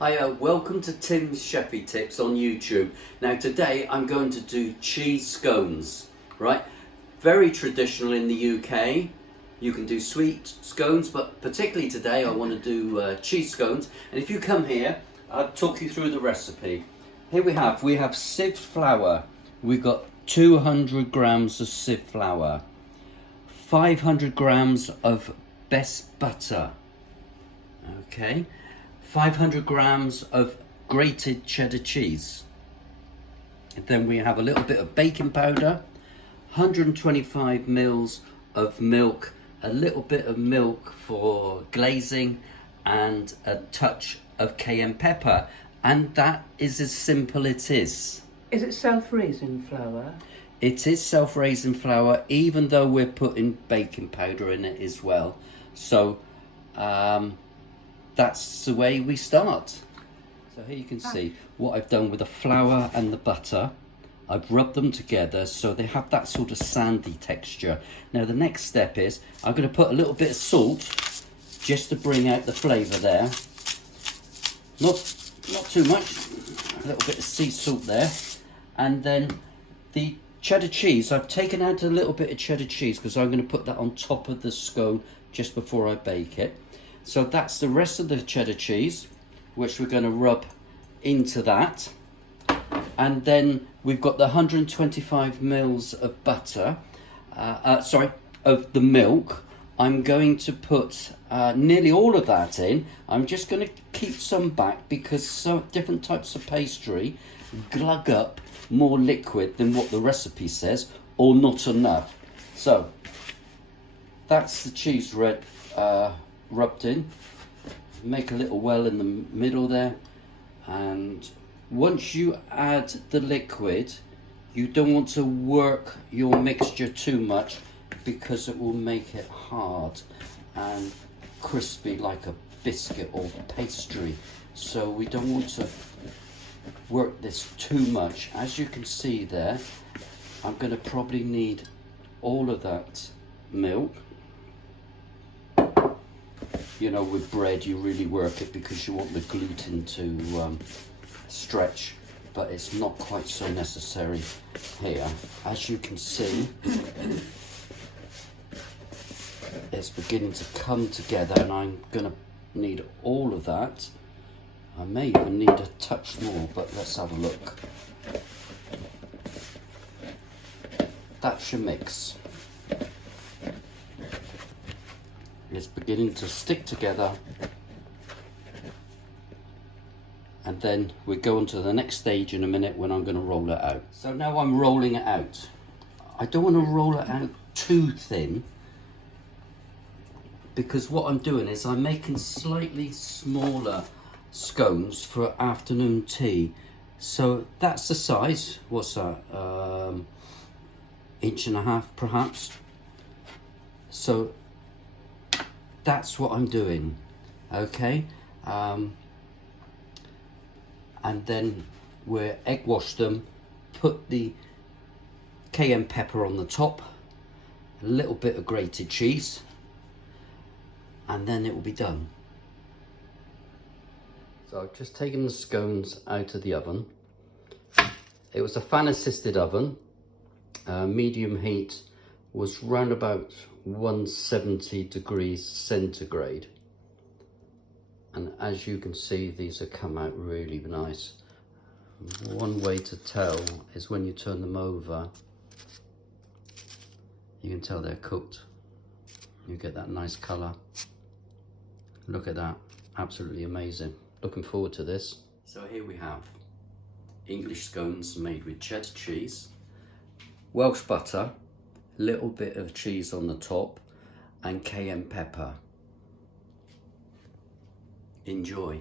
Hi, welcome to Tim's Chefy Tips on YouTube. Now today I'm going to do cheese scones, right? Very traditional in the UK. You can do sweet scones, but particularly today I want to do cheese scones. And if you come here, I'll talk you through the recipe. Here we have sieved flour. We've got 200 grams of sieved flour, 500 grams of best butter, okay, 500 grams of grated cheddar cheese. And then we have a little bit of baking powder, 125 mils of milk, a little bit of milk for glazing, and a touch of cayenne pepper. And that is as simple it is. Is it self-raising flour? It is self-raising flour, even though we're putting baking powder in it as well. So that's the way we start. So here you can see what I've done with the flour and the butter. I've rubbed them together so they have that sort of sandy texture. Now the next step is I'm going to put a little bit of salt just to bring out the flavour there. Not too much, a little bit of sea salt there. And then the cheddar cheese, I've taken out a little bit of cheddar cheese because I'm going to put that on top of the scone just before I bake it. So that's the rest of the cheddar cheese, which we're going to rub into that. And then we've got the 125 mils of butter, of the milk. I'm going to put nearly all of that in. I'm just going to keep some back because some different types of pastry glug up more liquid than what the recipe says, or not enough. So that's the cheese rubbed in. Make a little well in the middle there, and once you add the liquid, you don't want to work your mixture too much because it will make it hard and crispy like a biscuit or pastry. So we don't want to work this too much. As you can see there, I'm going to probably need all of that milk. You know, with bread you really work it because you want the gluten to stretch, but it's not quite so necessary here. As you can see, it's beginning to come together, and I'm going to need all of that. I may even need a touch more, but let's have a look. That's your mix. It's beginning to stick together, and then we go on to the next stage in a minute when I'm going to roll it out. So now I'm rolling it out. I don't want to roll it out too thin because what I'm doing is I'm making slightly smaller scones for afternoon tea. So that's the size. What's that? 1.5 inches perhaps. So that's what I'm doing, okay? And then we'll egg wash them, put the cayenne pepper on the top, a little bit of grated cheese, and then it will be done. So I've just taken the scones out of the oven. It was a fan assisted oven, medium heat, was round about 170 degrees centigrade, and as you can see, these have come out really nice. One way to tell is when you turn them over, you can tell they're cooked. You get that nice colour. Look at that, absolutely amazing. Looking forward to this. So here we have English scones made with cheddar cheese, Welsh butter, little bit of cheese on the top, and cayenne pepper. Enjoy.